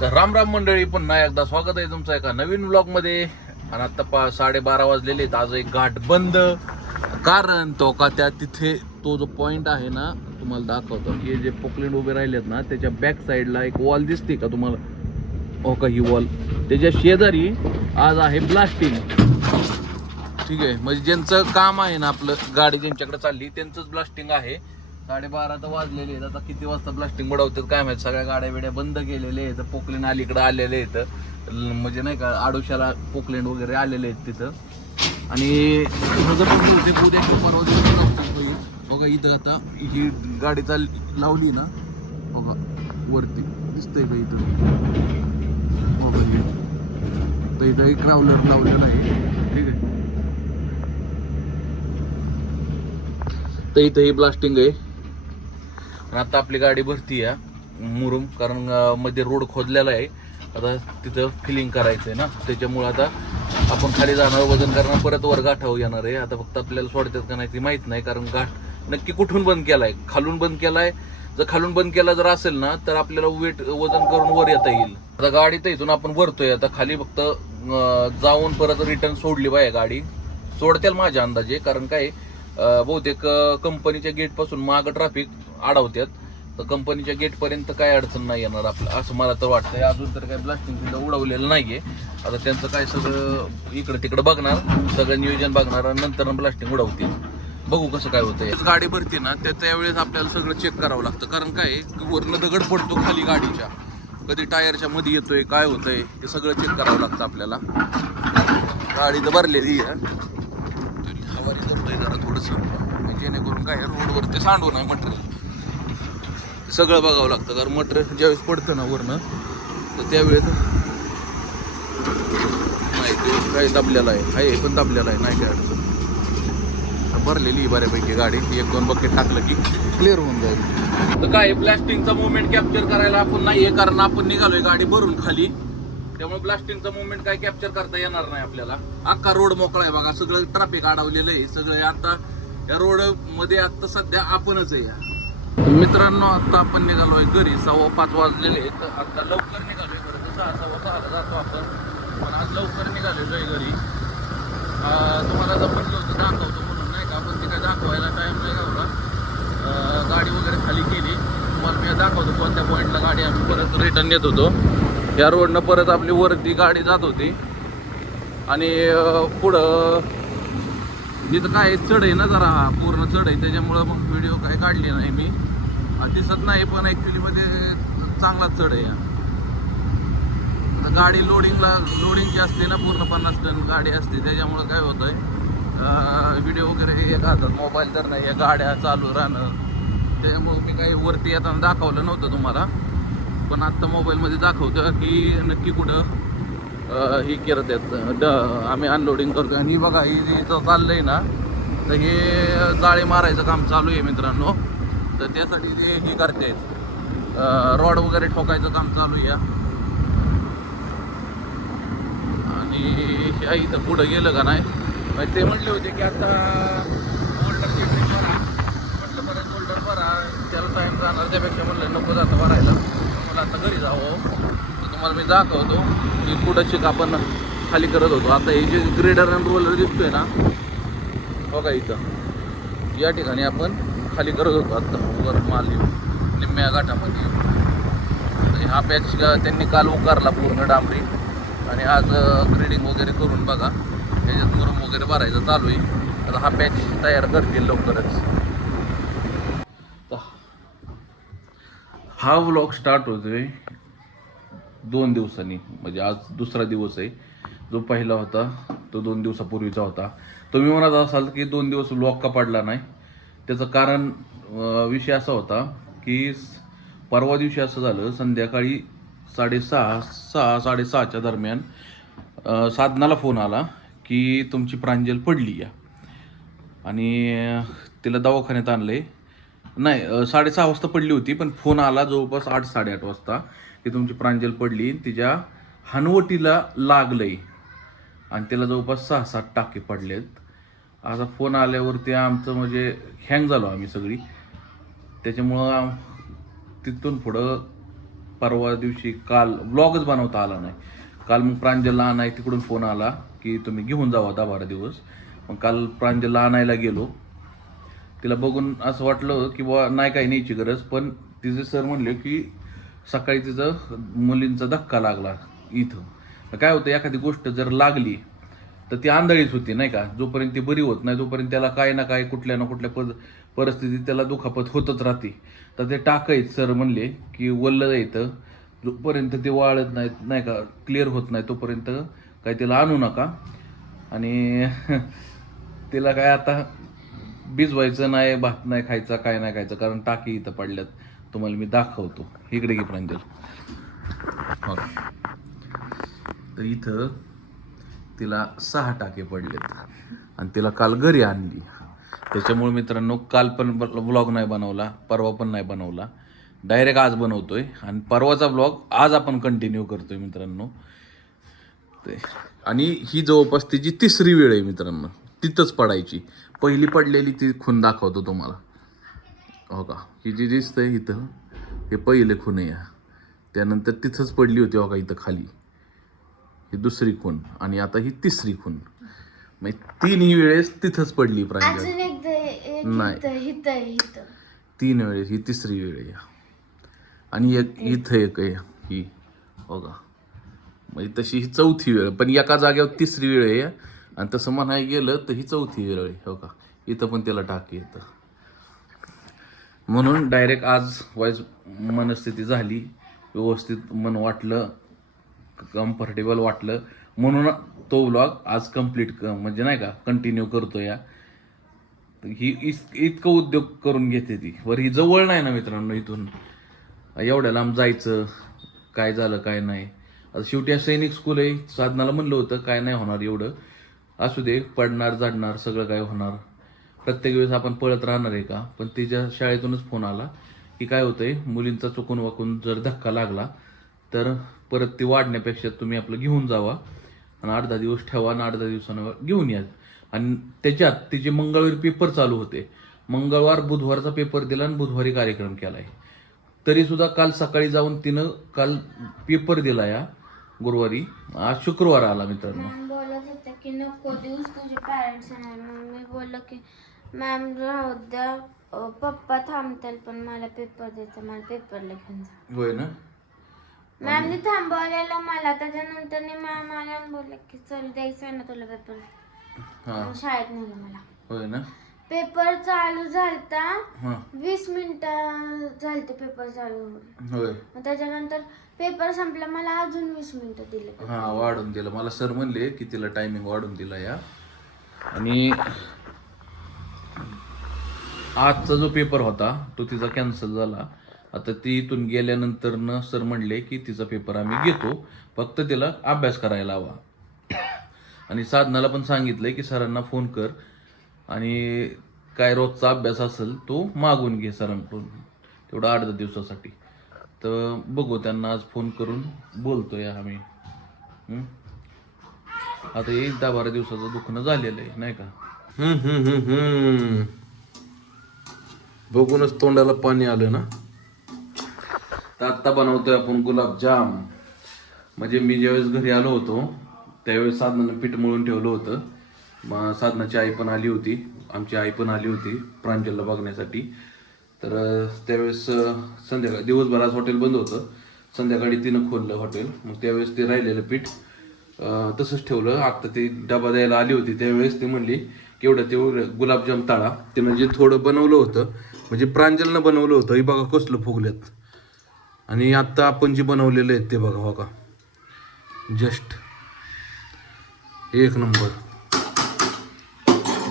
तर राम राम मंडळी, पुन्हा एकदा स्वागत आहे तुमचं एका नवीन व्लॉग मध्ये. आणि आता 12:30 वाजलेले आहेत. आज एक घाट बंद, कारण तो का त्या तिथे तो जो पॉइंट आहे ना, तुम्हाला दाखवतो. हे जे पोकलेंड उभे राहिलेत ना, त्याच्या बॅक साईडला एक वॉल दिसते का तुम्हाला? हो का, ही वॉल त्याच्या शेजारी आज आहे ब्लास्टिंग. ठीक आहे, म्हणजे ज्यांचं काम आहे ना, आपलं गाडी ज्यांच्याकडे चालली त्यांचंच ब्लास्टिंग आहे. 12:30 तर वाजलेले आहेत. आता किती वाजता ब्लास्टिंग बुडवतात काय माहिती. सगळ्या गाड्या बिड्या बंद केलेले आहेत. पोकलेंड अलीकडे आलेले आहेत, म्हणजे नाही का आडोशाला पोकलेंड वगैरे आलेले आहेत तिथं. आणि बघा इथं आता ही गाडी लावली ना, बघा वरती दिसतंय का इथं? बघा तर इथं एक ट्रॅव्हलर लावलेलं आहे. ठीक आहे, तर इथं ही ब्लास्टिंग आहे. आता आपली गाडी भरती आहे मुरुम, कारण मध्ये रोड खोदलेला आहे. आता तिथं फिलिंग करायचं आहे ना, त्याच्यामुळं आता आपण खाली जाणार, वजन करणार, परत वर गाठावर येणार आहे. आता फक्त आपल्याला सोडतात का नाही ती माहीत नाही, कारण घाट नक्की कुठून बंद केलाय. खालून बंद केलाय. जर खालून बंद केला जर असेल ना, तर आपल्याला वजन करून वर येता येईल. आता गाडी तर इथून आपण भरतोय. आता खाली फक्त जाऊन परत रिटर्न सोडली पाहिजे गाडी. सोडतील माझ्या अंदाजे, कारण काय बहुतेक कंपनीच्या गेट पासून मागं ट्रॅफिक अडवतात. तर कंपनीच्या गेटपर्यंत काय अडचण नाही येणार आपलं, असं मला तर वाटतंय. अजून तर काय ब्लास्टिंग तिथं उडवलेलं नाहीये. आता त्यांचं काय सगळं इकडं तिकडं बघणार, सगळं नियोजन बघणार आणि नंतर ब्लास्टिंग उडवतील. बघू कसं काय होतंय. गाडी भरते ना त्यावेळेस आपल्याला सगळं चेक करावं लागतं, कारण काय वरनं दगड पडतो खाली गाडीच्या, कधी टायरच्या मध्ये येतोय, काय होतंय ते सगळं चेक करावं लागतं आपल्याला. गाडी तर भरलेली आहे, हवारी जमतंय जरा थोडंसं, जेणेकरून काय रोडवर ते सांडू नाही मटेरियल. सगळं बघावं लागतं, कारण मटेरियल ज्यावेळेस पडतं ना वरनं, तर त्यावेळेस नाही ते काही दाबलेलं आहे पण दाबलेलं आहे, नाही काय अडचण. भरलेली बऱ्यापैकी गाडी, एक दोन बकेट टाकलं की क्लिअर होऊन जाईल. तर काय ब्लास्टिंगचा मुवमेंट कॅप्चर करायला आपण नाहीये, कारण आपण निघालोय गाडी भरून खाली, त्यामुळे ब्लास्टिंगचा मुवमेंट काय कॅप्चर करता येणार नाही आपल्याला. अख्खा रोड मोकळा आहे बघा, सगळं ट्रॅफिक अडवलेलं आहे सगळं. आता या रोड मध्ये आता सध्या आपणच आहे. मित्रांनो, आता आपण निघालोय घरी. 5:15 वाजलेले आहेत. आता लवकर निघालोय घरी, 6:15 जातो आपण, पण आज लवकर निघालोय घरी. तुम्हाला जर म्हटलं होतं दाखवतो म्हणून, नाही का, आपण ते काय दाखवायला टाईम नाही गावला. गाडी वगैरे खाली केली, तुम्हाला मी दाखवतो कोणत्या पॉईंटला गाडी आम्ही परत रिटर्न येत होतो. या रोडनं परत आपली वरती गाडी जात होती. आणि पुढं जिथं काय चढ आहे ना, जरा हा पूर्ण चढ आहे, त्याच्यामुळं मग व्हिडिओ काही काढली नाही मी. दिसत नाही, पण ॲक्च्युली मध्ये चांगला चढ आहे. गाडी लोडिंगची असते ना, पूर्ण 50 टन गाडी असते, त्याच्यामुळं काय होतंय व्हिडिओ वगैरे एक हातात मोबाईल तर नाही, या गाड्या चालू राहणं, त्याच्यामुळं मी काही वरती येताना दाखवलं नव्हतं तुम्हाला. पण आत्ता मोबाईलमध्ये दाखवतं की नक्की कुठं ही करत आहेत. आम्ही अनलोडिंग करतो. आणि ही बघा, ही इथं चाललंय ना, तर हे जाळे मारायचं काम चालू आहे मित्रांनो. तर त्यासाठी ते ही करतायत, रॉड वगैरे ठोकायचं काम चालू आहे. आणि इथं पुढं गेलं का नाही, ते म्हटले होते की आता बोल्डरची ट्रिप भरा, म्हटलं परत बोल्डर भरा, त्याला टाईम जाणार, त्यापेक्षा म्हटलं नको जातं भरायला, मला आता घरी जावं. तर तुम्हाला मी दाखवतो की कुठं चिक आपण खाली करत होतो. आता हे जे ग्रेडर आणि रोलर दिसतोय ना, बघा इथं या ठिकाणी आपण खाली करत होतो. आता वर माल येऊन निम्म्या घाटामध्ये हा पॅच त्यांनी काल उकारला पूर्ण डांबरी, आणि आज ग्रेडिंग वगैरे करून बघा, त्याच्यात मुरुम वगैरे भरायचं चालू आहे. आता हा पॅच तयार करतील लवकरच. हा व्लॉग स्टार्ट होतोय 2 दिवसांनी, म्हणजे आज दुसरा दिवस आहे. जो पहिला होता तो 2 दिवसापूर्वीचा होता. तुम्ही म्हणत असाल की 2 दिवस व्लॉग का पडला नाही, त्याचं कारण विषय असा होता की परवा दिवशी असं झालं, संध्याकाळी 6:30 दरम्यान साधनाला फोन आला की तुमची प्रांजल पडली या, आणि तिला दवाखान्यात आणले. नाही, 6:30 वाजता पडली होती, पण फोन आला जवळपास 8-8:30 वाजता की तुमची प्रांजल पडली, तिच्या हनवटीला लागलंय आणि त्याला जवळपास 6-7 टाके पडलेत. आता फोन आल्यावरती आमचं म्हणजे हँग झालो आम्ही सगळी. त्याच्यामुळं तिथून पुढं परवा दिवशी काल व्लॉगच बनवता आला नाही. काल मग प्रांजलला आणाय तिकडून फोन आला की तुम्ही घेऊन जावा 10-12 दिवस. मग काल प्रांजलला आणायला गेलो. तिला बघून असं वाटलं की बुवा नाही काही न्यायची गरज, पण तिचे सर म्हणले की सकाळी तिचं मुलींचा धक्का लागला इथं. काय होतं, एखादी गोष्ट जर लागली तर ती आंधळीच होती नाही का. जोपर्यंत ती बरी होत नाही तोपर्यंत त्याला काय ना काय कुठल्या ना कुठल्या परिस्थितीत त्याला दुखापत होतच राहते. तर ते टाकायच सर म्हणले की वल्ल येतं, जोपर्यंत ते वाळत नाहीत नाही का, क्लिअर होत नाही तोपर्यंत काय त्याला आणू नका. आणि तिला काय आता भिजवायचं नाही, भात नाही खायचा, काय नाही खायचं, कारण टाकी इथं पडल्यात. तुम्हाला मी दाखवतो. इकडे घे प्रांजल. तर इथं तिला 6 टाके पडलेत आणि तिला काल घरी आणली. त्याच्यामुळे मित्रांनो काल पण व्लॉग नाही बनवला, परवा पण नाही बनवला, डायरेक्ट आज बनवतोय. आणि परवाचा व्लॉग आज आपण कंटिन्यू करतोय मित्रांनो. आणि ही जवळपास तिची 3री वेळ आहे मित्रांनो तिथंच पडायची. पहिली पडलेली ती खून दाखवतो तुम्हाला. हो का, ही जी दिसतंय इथं हे पहिले खून आहे. त्यानंतर तिथंच पडली होती हो का इथं खाली, ही 2री खून. आणि आता ही 3री खून. मग 3ही वेळेस तिथंच पडली प्रांजल. नाही 3 वेळेस, ही 3री वेळ आहे. आणि एक इथं एक आहे ही हो का. म्हणजे तशी ही 4थी वेळ, पण एका जागेवर 3री वेळ आहे. आणि तसं म्हणायला गेलं तर ही 4थी वेळ आहे हो का. इथं पण त्याला टाकी येतं. म्हणून डायरेक्ट आज वाईज मनस्थिती झाली, व्यवस्थित मन वाटलं, कम्फर्टेबल वाटलं, म्हणून तो व्लॉग आज कंप्लीट म्हणजे नाही का कंटिन्यू करतो. या ही इतकं उद्योग करून घेते ती. बरं ही जवळ नाही ना मित्रांनो, इथून एवढ्या लांब जायचं, काय झालं काय नाही. आता शेवटी सैनिक स्कूल आहे. साधनाला म्हणलं होतं काय नाही होणार एवढं, असू दे, पडणार झाडणार सगळं काय होणार. प्रत्येक वेळेस आपण पळत राहणार आहे का. पण तिच्या शाळेतूनच फोन आला की काय होतंय, मुलींचा चुकून वाकून जर धक्का लागला तर परत ती वाढण्यापेक्षा तुम्ही आपलं घेऊन जावा आणि 8-10 दिवस ठेवा आणि 8-10 दिवसांवर घेऊन या. आणि त्याच्यात तिचे मंगळवारी पेपर चालू होते. मंगळवार बुधवारचा पेपर दिला आणि बुधवारी कार्यक्रम केलाय. तरी सुद्धा काल सकाळी जाऊन तिनं काल पेपर दिला या गुरुवारी. आज शुक्रवार आला मित्रांनो. बोलत होते की नको दिवस तुझे पॅरेंट्स नाही. मग मी बोललो की मॅम राहू द्या, पप्पा थांबतील, पण मला पेपर द्यायचा, मला पेपरला घेऊन जा. होय ना. मॅमने थांबवलेलं मला. त्याच्यानंतर मॅम आल्या आणि बोलले की चल द्यायचं ना तुला पेपर. शाळेत नेलं मला. होय ना. पेपर चालू झालता 20 मिनिटं झालते पेपर चालू होऊन. होय. त्याच्यानंतर पेपर संपला, मला अजून 20 मिनिटं दिले. वाढून दिलं. मला सर म्हणले की तिला टायमिंग वाढून दिला या. आणि आजचा जो पेपर होता तो तिचा कॅन्सल झाला. आता ती इथून गेल्यानंतर न सर म्हणले की तिचा पेपर आम्ही घेतो, फक्त तिला अभ्यास करायला हवा. आणि साधनाला पण सांगितलंय की सरांना फोन कर आणि काय रोजचा अभ्यास असेल तो मागून घे सरांकडून तेवढा 8-10 दिवसासाठी. तर बघू, त्यांना आज फोन करून बोलतोय आम्ही. आता येईल 10-12 दिवसाचं दुखणं झालेलं आहे नाही का. बघूनच तोंडाला पाणी आलं ना. तर आत्ता बनवतोय आपण गुलाबजाम. म्हणजे मी ज्यावेळेस घरी आलो होतो त्यावेळेस साधनानं पीठ मळून ठेवलं होतं. मग साधनाची आई पण आली होती, आमची आई पण आली होती प्रांजलला बघण्यासाठी. तर त्यावेळेस संध्याकाळी दिवसभरात हॉटेल बंद होतं, संध्याकाळी तिनं खोललं हॉटेल. मग त्यावेळेस ते राहिलेलं पीठ तसंच ठेवलं. आत्ता ती डबा द्यायला आली होती त्यावेळेस ती म्हणली केवढं तेवढं गुलाबजाम तळा. ते म्हणजे थोडं बनवलं होतं, म्हणजे प्रांजलनं बनवलं होतं. हे बघा कसलं फुगल्यात. आणि आत्ता आपण जे बनवलेलं आहे ते बघा का, जस्ट 1 नंबर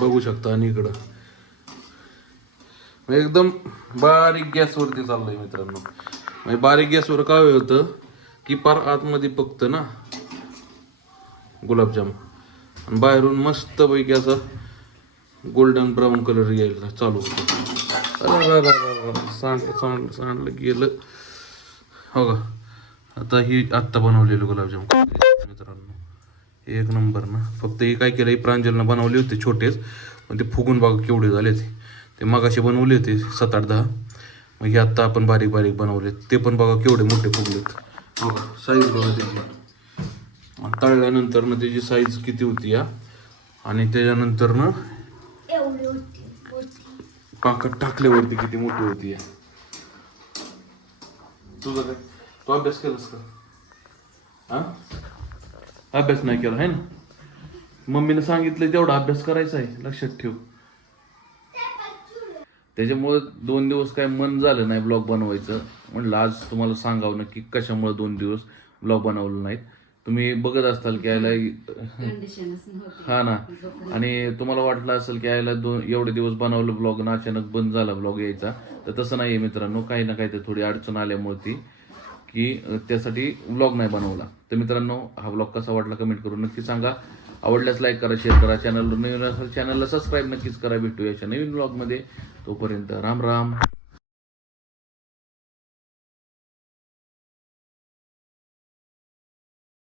बघू शकता. आणि इकडं एकदम बारीक गॅसवरती चाललंय मित्रांनो. म्हणजे बारीक गॅसवर काय होतं की पार आतमध्ये पकतं ना गुलाबजाम, आणि बाहेरून मस्त पैकी असा गोल्डन ब्राऊन कलर यायला चालू होतं. सांडलं गेलं हो का. आता ही आत्ता बनवलेलं गुलाबजाम मित्रांनो 1 नंबर ना. फक्त हे काय केलं, प्रांजलनं बनवले होते छोटेच, पण ते फुगून बघा केवढे झाले. ते मगाशी बनवले होते 7-8-10, मग हे आत्ता आपण बारीक बारीक बनवले ते पण बघा केवढे मोठे फुगलेत. बघा साईज बघा त्याची. तळल्यानंतर ना त्याची साईज किती होती या, आणि त्याच्यानंतर ना पाकात टाकल्यावरती किती मोठी होती या. तुझं काय, तू अभ्यास केलास का? हा, अभ्यास नाही केला आहे ना. मम्मीने सांगितलं तेवढा अभ्यास करायचा आहे, लक्षात ठेव. त्याच्यामुळे 2 दिवस काय मन झालं नाही ब्लॉग बनवायचं. म्हणलं आज तुम्हाला सांगावं नक्की कशामुळे 2 दिवस ब्लॉग बनवलं नाहीत. तुम्ही बघत असताल की यायला हा ना, आणि तुम्हाला वाटलं असेल की यायला एवढे दिवस बनवलं ब्लॉग ना अचानक बंद झाला ब्लॉग यायचा. तर तसं नाही आहे मित्रांनो, काही ना काही तर थोडी अडचण आल्यामुळे ती की त्यासाठी व्लॉग नाही बनवला. तर मित्रांनो हा व्लॉग कसा वाटला कमेंट करून नक्की सांगा. आवडल्यास लाईक करा, शेअर करा. चॅनलला नवीन असेल चॅनलला सबस्क्राईब नक्कीच करा. भेटूया अशा नवीन व्लॉगमध्ये. तोपर्यंत राम राम.